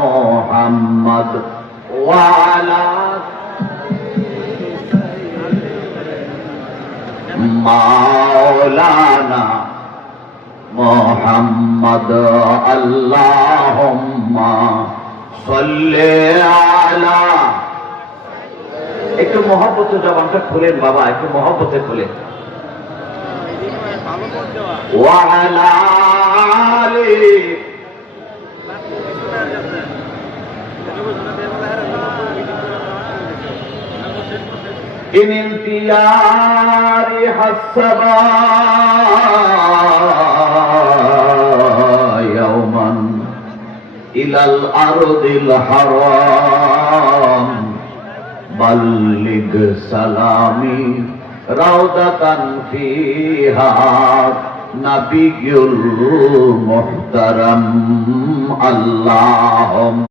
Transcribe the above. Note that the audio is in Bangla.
محمد وعلى مولانا محمد اللهم صل على একটু মহব্বতে জবানটা খুলেন বাবা, একটু মহব্বতে খুলেন। ওয়ালা আলি إن انتيار حسبا يوما إلى الأرض الحرام بلغ سلامي روضة فيها نبي المحترم اللهم